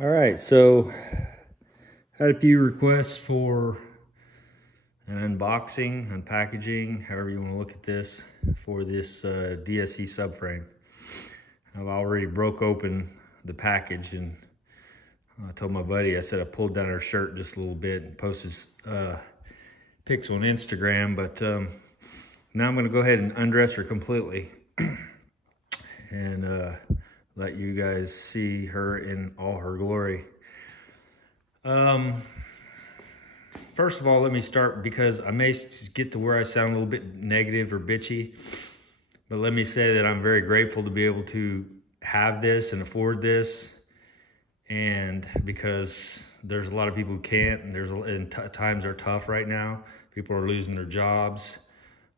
All right, so had a few requests for an unboxing, unpackaging, however you want to look at this, for this DSC subframe. I've already broke open the package, and I told my buddy, I said I pulled down her shirt just a little bit and posted pics on Instagram, but now I'm going to go ahead and undress her completely and let you guys see her in all her glory. First of all, let me start, because I may get to where I sound a little bit negative or bitchy, but let me say that I'm very grateful to be able to have this and afford this, and because there's a lot of people who can't, and times are tough right now. People are losing their jobs.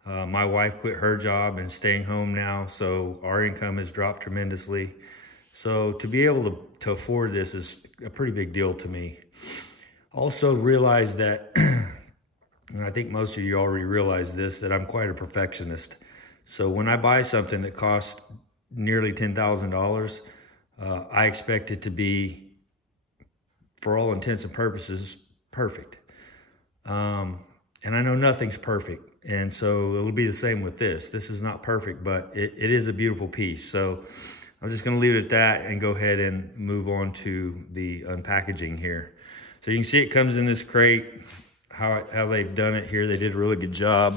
My wife quit her job and staying home now, so our income has dropped tremendously. So to be able to afford this is a pretty big deal to me. Also realize that, and I think most of you already realize this, that I'm quite a perfectionist. So when I buy something that costs nearly $10,000, I expect it to be, for all intents and purposes, perfect. And I know nothing's perfect. And so it'll be the same with this. This is not perfect, but it is a beautiful piece. So I'm just gonna leave it at that and go ahead and move on to the unpackaging here. So you can see it comes in this crate, how they've done it here. They did a really good job.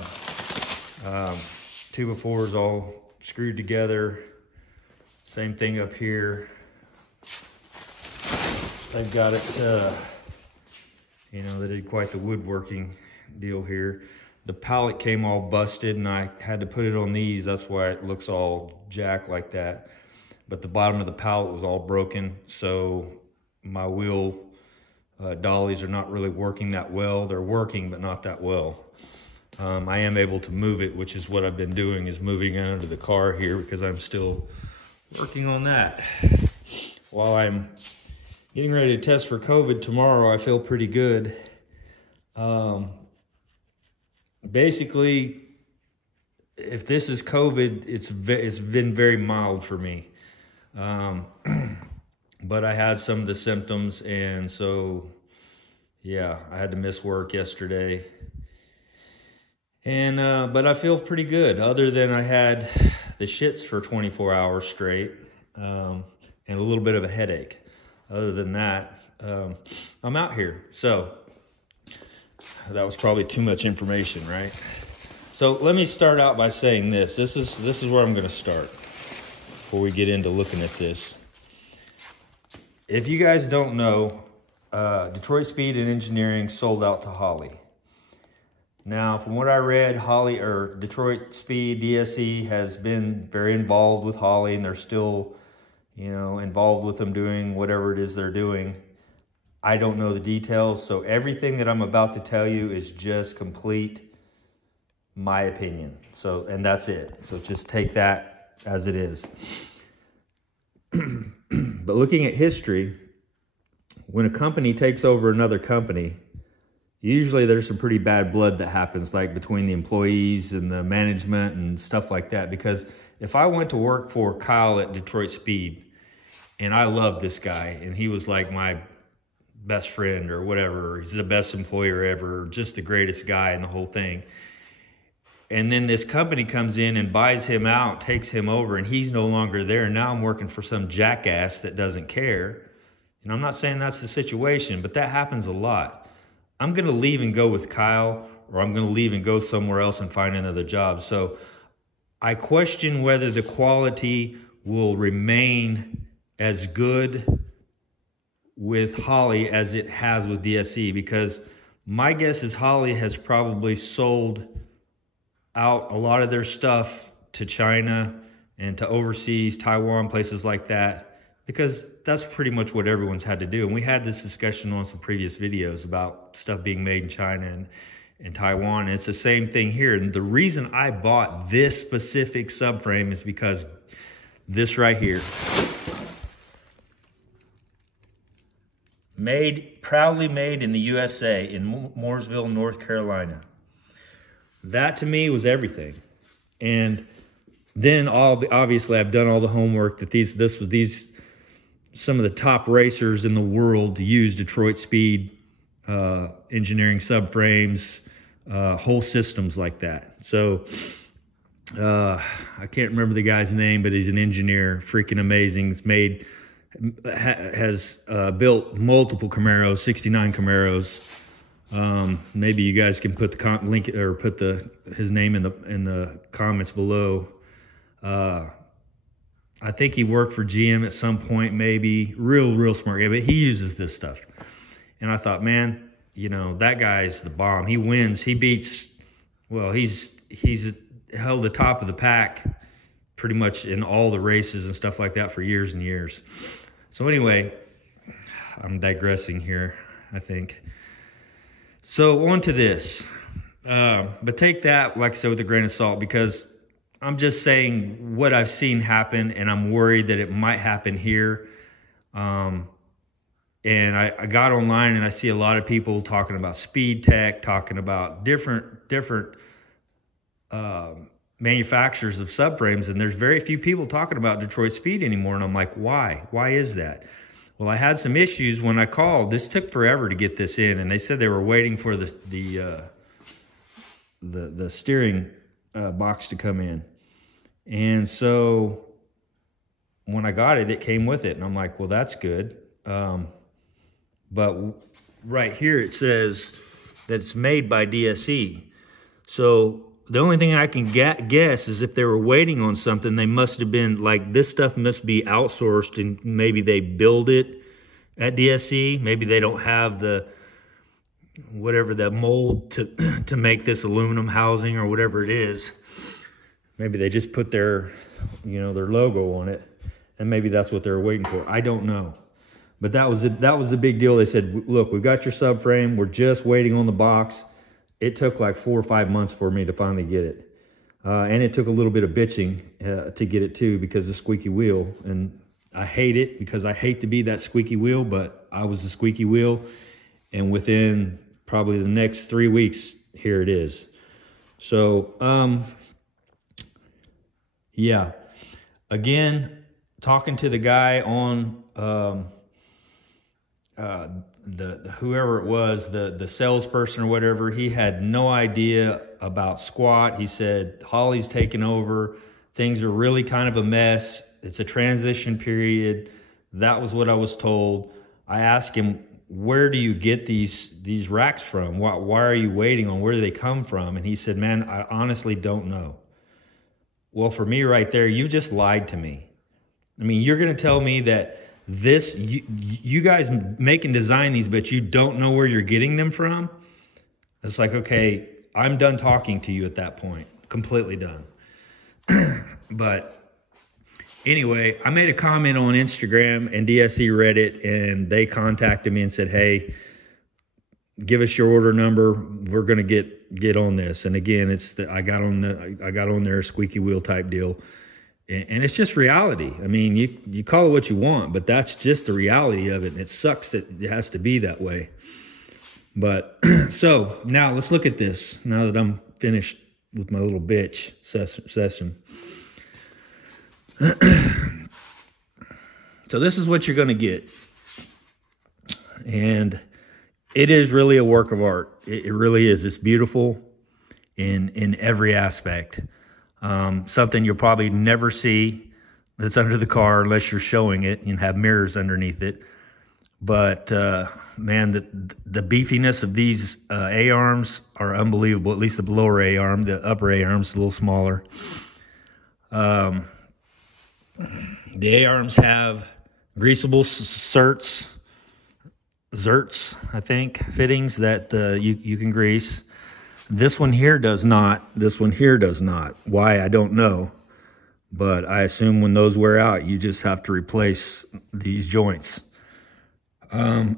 2x4 is all screwed together. Same thing up here. They've got it, you know, they did quite the woodworking deal here. The pallet came all busted and I had to put it on these. That's why it looks all jacked like that. But the bottom of the pallet was all broken. So my wheel dollies are not really working that well. They're working, but not that well. I am able to move it, which is what I've been doing, is moving it under the car here, because I'm still working on that. While I'm getting ready to test for COVID tomorrow, I feel pretty good. Basically, if this is COVID, it's been very mild for me. But I had some of the symptoms, and so yeah, I had to miss work yesterday. And but I feel pretty good, other than I had the shits for 24 hours straight, and a little bit of a headache. Other than that, I'm out here. So that was probably too much information, right? So let me start out by saying this. This is where I'm gonna start before we get into looking at this. If you guys don't know, Detroit Speed and Engineering sold out to Holley. Now, from what I read, Holley, or Detroit Speed, DSE, has been very involved with Holley, and they're still, you know, involved with them doing whatever it is they're doing. I don't know the details, so everything that I'm about to tell you is just complete my opinion. So, and that's it. So just take that as it is. But looking at history, when a company takes over another company, usually there's some pretty bad blood that happens, like between the employees and the management and stuff like that. Because if I went to work for Kyle at Detroit Speed, and I loved this guy, and he was like my best friend or whatever, he's the best employer ever, just the greatest guy in the whole thing. And then this company comes in and buys him out, takes him over, and he's no longer there. And now I'm working for some jackass that doesn't care. And I'm not saying that's the situation, but that happens a lot. I'm going to leave and go with Kyle, or I'm going to leave and go somewhere else and find another job. So I question whether the quality will remain as good with Holley as it has with DSE, because my guess is Holley has probably sold out a lot of their stuff to China and to overseas, Taiwan, places like that, because that's pretty much what everyone's had to do. And we had this discussion on some previous videos about stuff being made in China and Taiwan. And it's the same thing here. And the reason I bought this specific subframe is because this right here, proudly made in the USA, in Mooresville, North Carolina. That to me was everything. And then obviously I've done all the homework that these some of the top racers in the world use Detroit Speed engineering subframes, whole systems like that. So I can't remember the guy's name, but he's an engineer, freaking amazing. He's has built multiple Camaros, 69 Camaros. Maybe you guys can put the link or put his name in the comments below. I think he worked for GM at some point, maybe. Real smart guy, but he uses this stuff. And I thought, man, you know, that guy's the bomb. He wins. He beats, well, he's held the top of the pack pretty much in all the races and stuff like that for years and years. So anyway, I'm digressing here, I think. So on to this. But take that, like I said, with a grain of salt, because I'm just saying what I've seen happen, and I'm worried that it might happen here. And I got online and I see a lot of people talking about speed tech, talking about different manufacturers of subframes, and there's very few people talking about Detroit Speed anymore. And I'm like, why? Why is that? Well, I had some issues when I called. This took forever to get this in, and they said they were waiting for the steering box to come in. And so when I got it, it came with it, and I'm like, well, that's good. But right here it says that it's made by DSE. So the only thing I can guess is if they were waiting on something, they must have been like, this stuff must be outsourced, and maybe they build it at DSE. Maybe they don't have the mold to make this aluminum housing or whatever it is. Maybe they just put their logo on it, and maybe that's what they were waiting for. I don't know. But that was the big deal. They said, look, we've got your subframe. We're just waiting on the box. It took like 4 or 5 months for me to finally get it. And it took a little bit of bitching to get it too, because of the squeaky wheel. And I hate it because I hate to be that squeaky wheel, but I was the squeaky wheel. And within probably the next 3 weeks, here it is. So, yeah. Again, talking to the guy on whoever it was, the salesperson or whatever, he had no idea about squat. He said, Holly's taken over. Things are really kind of a mess. It's a transition period. That was what I was told. I asked him, where do you get these racks from? Why are you waiting on, where do they come from? And he said, man, I honestly don't know. Well, for me right there, you just lied to me. I mean, you're going to tell me that you guys make and design these, but you don't know where you're getting them from? It's like, okay, I'm done talking to you at that point. Completely done. But anyway, I made a comment on Instagram, and DSE read it, and they contacted me and said, hey, give us your order number. We're going to get on this. And again, I got on their squeaky wheel type deal. And it's just reality. I mean, you call it what you want, but that's just the reality of it. And it sucks that it has to be that way. But so now let's look at this. Now that I'm finished with my little bitch session. So this is what you're going to get. And it is really a work of art. It really is. It's beautiful in every aspect. Something you'll probably never see that's under the car unless you're showing it and have mirrors underneath it. But man, the beefiness of these A-arms are unbelievable. At least the lower A-arm. The upper A-arm's a little smaller. The A-arms have greasable zerts, I think, fittings that you can grease. This one here does not. This one here does not. Why, I don't know. But I assume when those wear out, you just have to replace these joints. I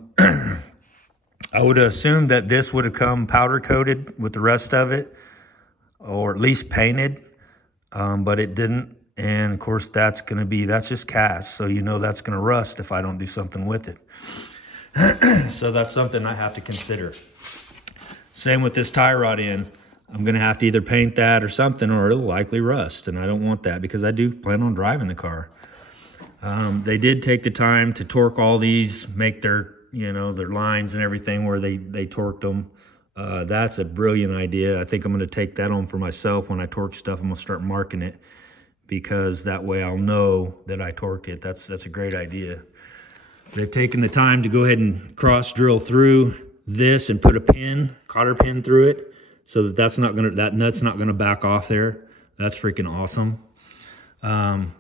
would assume that this would have come powder coated with the rest of it, or at least painted, but it didn't. And of course, that's just cast. So you know that's going to rust if I don't do something with it. So that's something I have to consider. Same with this tie rod end. I'm going to have to either paint that or something, or it'll likely rust. And I don't want that because I do plan on driving the car. They did take the time to torque all these, make their, you know, their lines and everything where they torqued them. That's a brilliant idea. I think I'm going to take that on for myself. When I torque stuff, I'm going to start marking it, because that way I'll know that I torqued it. That's a great idea. They've taken the time to go ahead and cross drill through this and put a pin, cotter pin through it, so that that nut's not gonna back off there. That's freaking awesome. And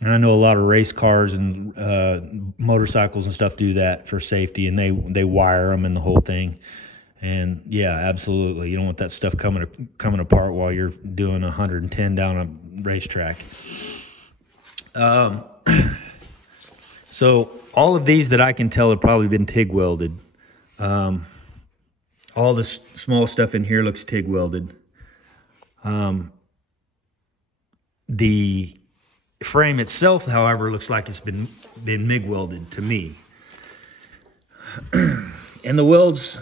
I know a lot of race cars and motorcycles and stuff do that for safety, and they wire them and the whole thing. And yeah, absolutely, you don't want that stuff coming apart while you're doing 110 down a racetrack. So all of these that I can tell have probably been TIG welded. All this small stuff in here looks TIG welded. The frame itself, however, looks like it's been MIG welded to me. And the welds,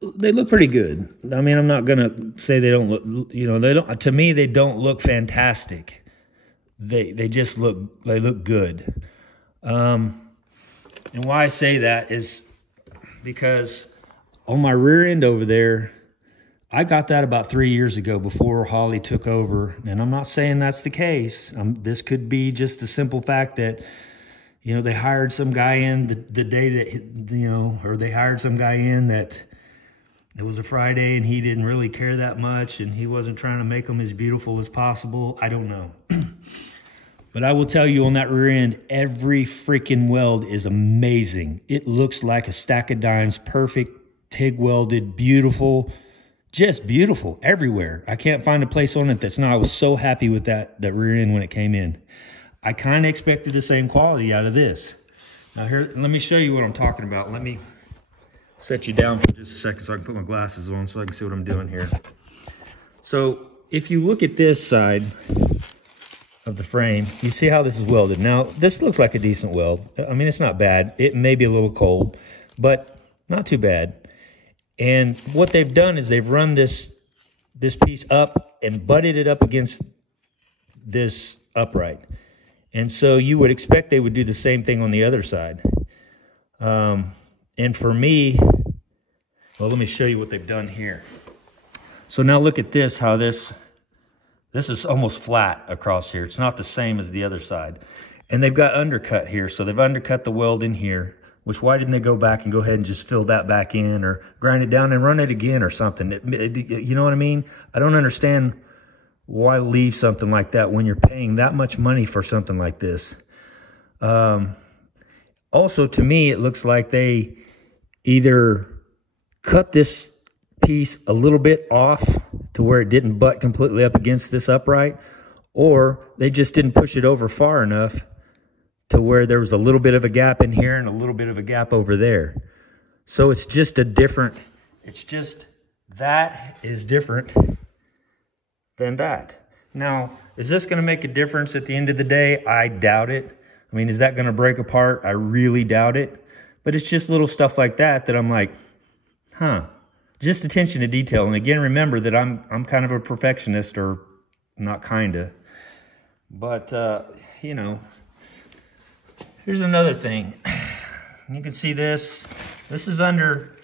they look pretty good. I mean, I'm not gonna say they don't look, you know, they don't, to me, they don't look fantastic. They just look good. And why I say that is because on my rear end over there, I got that about 3 years ago before Holly took over. And I'm not saying that's the case. This could be just the simple fact that, you know, they hired some guy in the day that, you know, or they hired some guy in that it was a Friday and he didn't really care that much and he wasn't trying to make them as beautiful as possible. I don't know. But I will tell you, on that rear end, every freaking weld is amazing. It looks like a stack of dimes, perfect, TIG welded, beautiful, just beautiful everywhere. I can't find a place on it that's not. I was so happy with that rear end when it came in. I kind of expected the same quality out of this. Now here, let me show you what I'm talking about. Let me set you down for just a second so I can put my glasses on so I can see what I'm doing here. So if you look at this side of the frame, you see how this is welded. Now, this looks like a decent weld. I mean, it's not bad. It may be a little cold, but not too bad. And what they've done is they've run this piece up and butted it up against this upright. And so you would expect they would do the same thing on the other side. And for me, well, let me show you what they've done here. So now look at this, how this is almost flat across here. It's not the same as the other side. And they've got undercut here. So they've undercut the weld in here, which why didn't they go back and go ahead and just fill that back in or grind it down and run it again or something? You know what I mean? I don't understand why leave something like that when you're paying that much money for something like this. Also, to me, it looks like they either cut this piece a little bit off to where it didn't butt completely up against this upright, or they just didn't push it over far enough to where there was a little bit of a gap in here and a little bit of a gap over there. So it's just a different, it's just that is different than that. Now, is this going to make a difference at the end of the day? I doubt it. I mean, is that going to break apart? I really doubt it. But it's just little stuff like that that I'm like, huh. Just attention to detail. And again, remember that I'm kind of a perfectionist, or not kinda. But, you know, here's another thing. You can see this. This is under,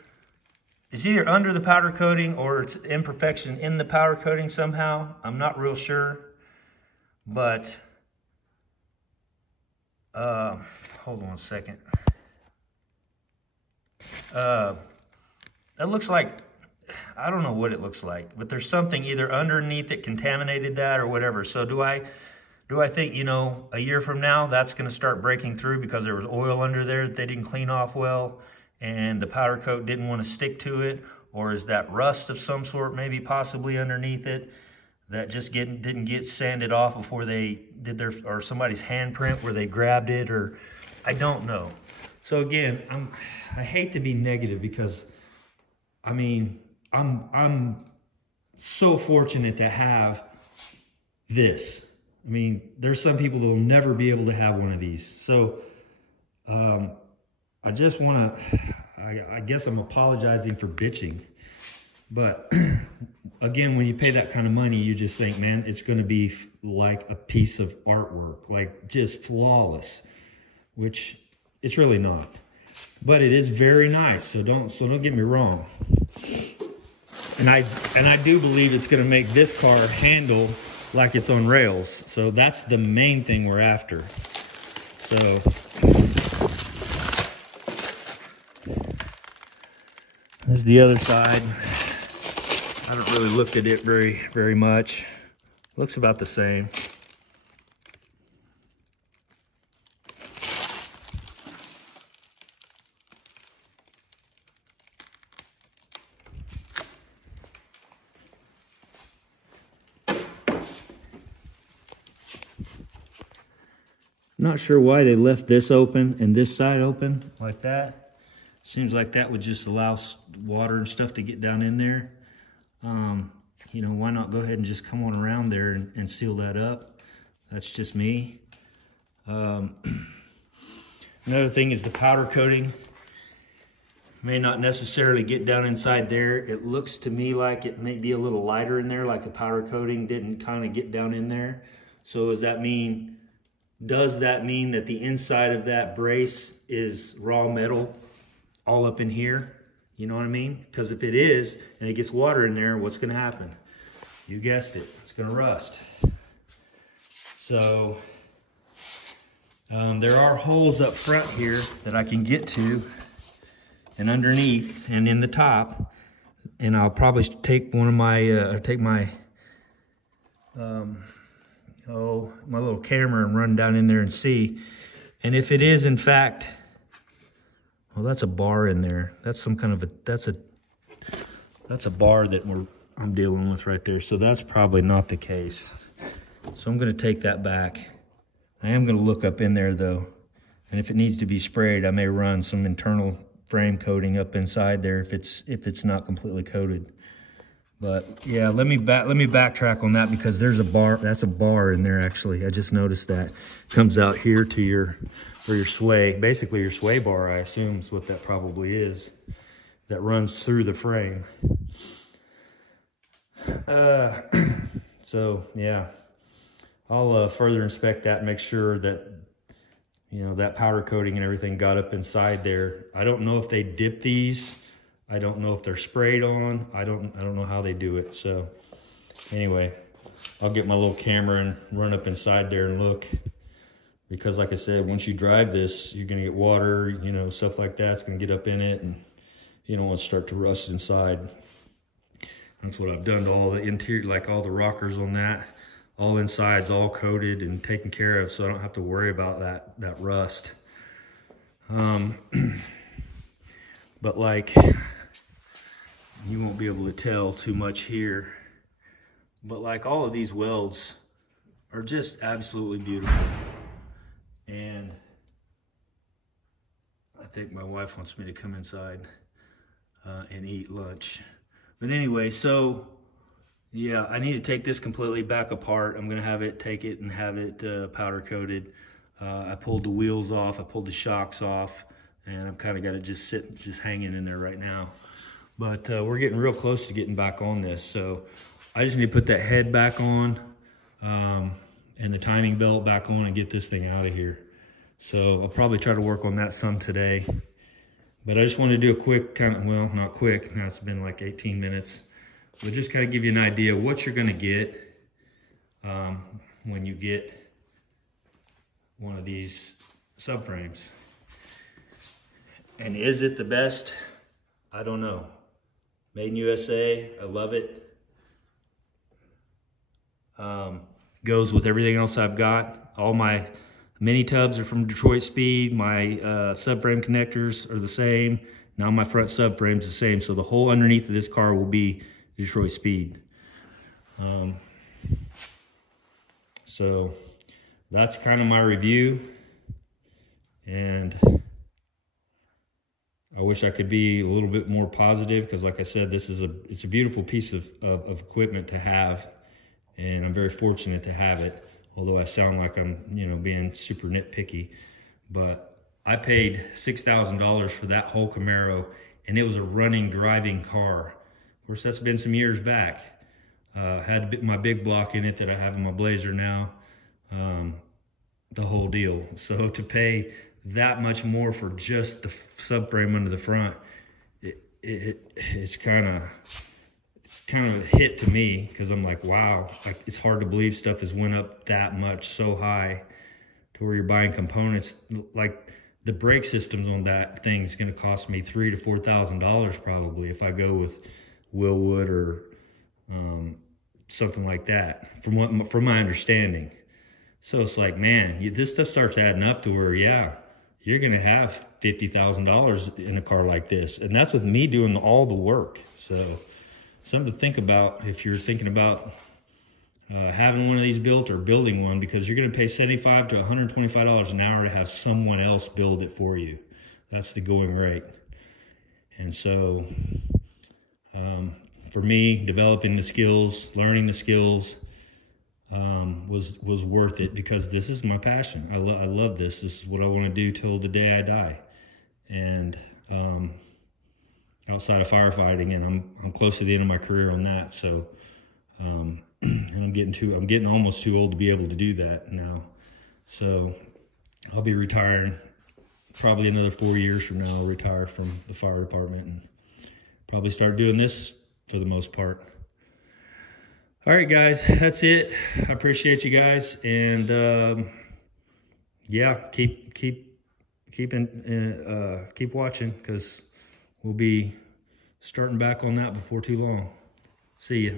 it's either under the powder coating or it's imperfection in the powder coating somehow. I'm not real sure. But, hold on a second. That looks like, I don't know what it looks like, but there's something either underneath that contaminated that or whatever. So do I think, you know, a year from now, that's going to start breaking through because there was oil under there that they didn't clean off well and the powder coat didn't want to stick to it? Or is that rust of some sort maybe possibly underneath it that just didn't get sanded off before they did their, or somebody's handprint where they grabbed it, or I don't know. So again, I hate to be negative because, I mean, I'm so fortunate to have this. I mean, there's some people that will never be able to have one of these. So I just want to, I guess I'm apologizing for bitching. But again, when you pay that kind of money, you just think, man, it's going to be like a piece of artwork, like just flawless, which it's really not. But it is very nice, so don't get me wrong. And I do believe it's going to make this car handle like it's on rails. So that's the main thing we're after. So there's the other side. I haven't really looked at it very much. Looks about the same. Not sure why they left this open and this side open like that. Seems like that would just allow water and stuff to get down in there. You know, why not go ahead and just come on around there and seal that up? That's just me. Another thing is the powder coating. May not necessarily get down inside there. It looks to me like it may be a little lighter in there, like the powder coating didn't kind of get down in there. So does that mean that the inside of that brace is raw metal all up in here? You know what I mean? Because if it is, and it gets water in there, what's gonna happen? You guessed it, it's gonna rust. So, there are holes up front here that I can get to, and underneath, and in the top, and I'll probably take one of my, my little camera and run down in there and see. And if it is in fact, well, that's a bar in there. That's some kind of a, that's a bar that I'm dealing with right there. So that's probably not the case. So I'm gonna take that back. I am gonna look up in there though. And if it needs to be sprayed, I may run some internal frame coating up inside there if it's not completely coated. But yeah, let me backtrack on that, because there's a bar, that's a bar in there actually. I just noticed that. Comes out here to your sway, basically your sway bar, I assume is what that probably is, that runs through the frame. So yeah, I'll further inspect that and make sure that, you know, that powder coating and everything got up inside there. I don't know if they dip these. I don't know if they're sprayed on. I don't know how they do it. So anyway, I'll get my little camera and run up inside there and look. Because like I said, once you drive this, you're gonna get water, you know, stuff like that's gonna get up in it, and you don't want to start to rust inside. That's what I've done to all the interior, like all the rockers on that. All inside's all coated and taken care of, so I don't have to worry about that rust. But like, you won't be able to tell too much here, but like all of these welds are just absolutely beautiful. And I think my wife wants me to come inside and eat lunch. But anyway, so yeah, I need to take this completely back apart. I'm gonna take it and have it powder coated. I pulled the wheels off, I pulled the shocks off, and I've kind of got it just hanging in there right now. But we're getting real close to getting back on this. So I just need to put that head back on and the timing belt back on and get this thing out of here. So I'll probably try to work on that some today. But I just want to do a quick well, not quick, now it's been like 18 minutes. But just kind of give you an idea of what you're gonna get when you get one of these subframes. And is it the best? I don't know. Made in USA, I love it. Goes with everything else I've got. All my mini tubs are from Detroit Speed. My subframe connectors are the same. Now my front subframe's the same. So the whole underneath of this car will be Detroit Speed. So that's kind of my review. And I wish I could be a little bit more positive, because like I said, it's a beautiful piece of equipment to have, and I'm very fortunate to have it, although I sound like I'm, you know, being super nitpicky. But I paid $6,000 for that whole Camaro, and it was a running, driving car. Of course, that's been some years back. Had my big block in it that I have in my Blazer now, the whole deal. So to pay that much more for just the subframe under the front, it's kind of a hit to me, because I'm like, wow, like, it's hard to believe stuff has went up that much so high to where you're buying components. Like the brake systems on that thing is going to cost me $3,000 to $4,000 probably if I go with Willwood or something like that, from my understanding. So it's like, man, this stuff starts adding up to where, yeah, you're going to have $50,000 in a car like this. And that's with me doing all the work. So something to think about if you're thinking about having one of these built or building one, because you're going to pay $75 to $125 an hour to have someone else build it for you. That's the going rate. And so for me, developing the skills, learning the skills, was worth it, because this is my passion. I love this. This is what I want to do till the day I die. And outside of firefighting, and I'm close to the end of my career on that. So and I'm getting almost too old to be able to do that now. So I'll be retiring probably another 4 years from now. I'll retire from the fire department and probably start doing this for the most part. All right, guys, that's it. I appreciate you guys, and yeah, keep watching, because we'll be starting back on that before too long. See ya.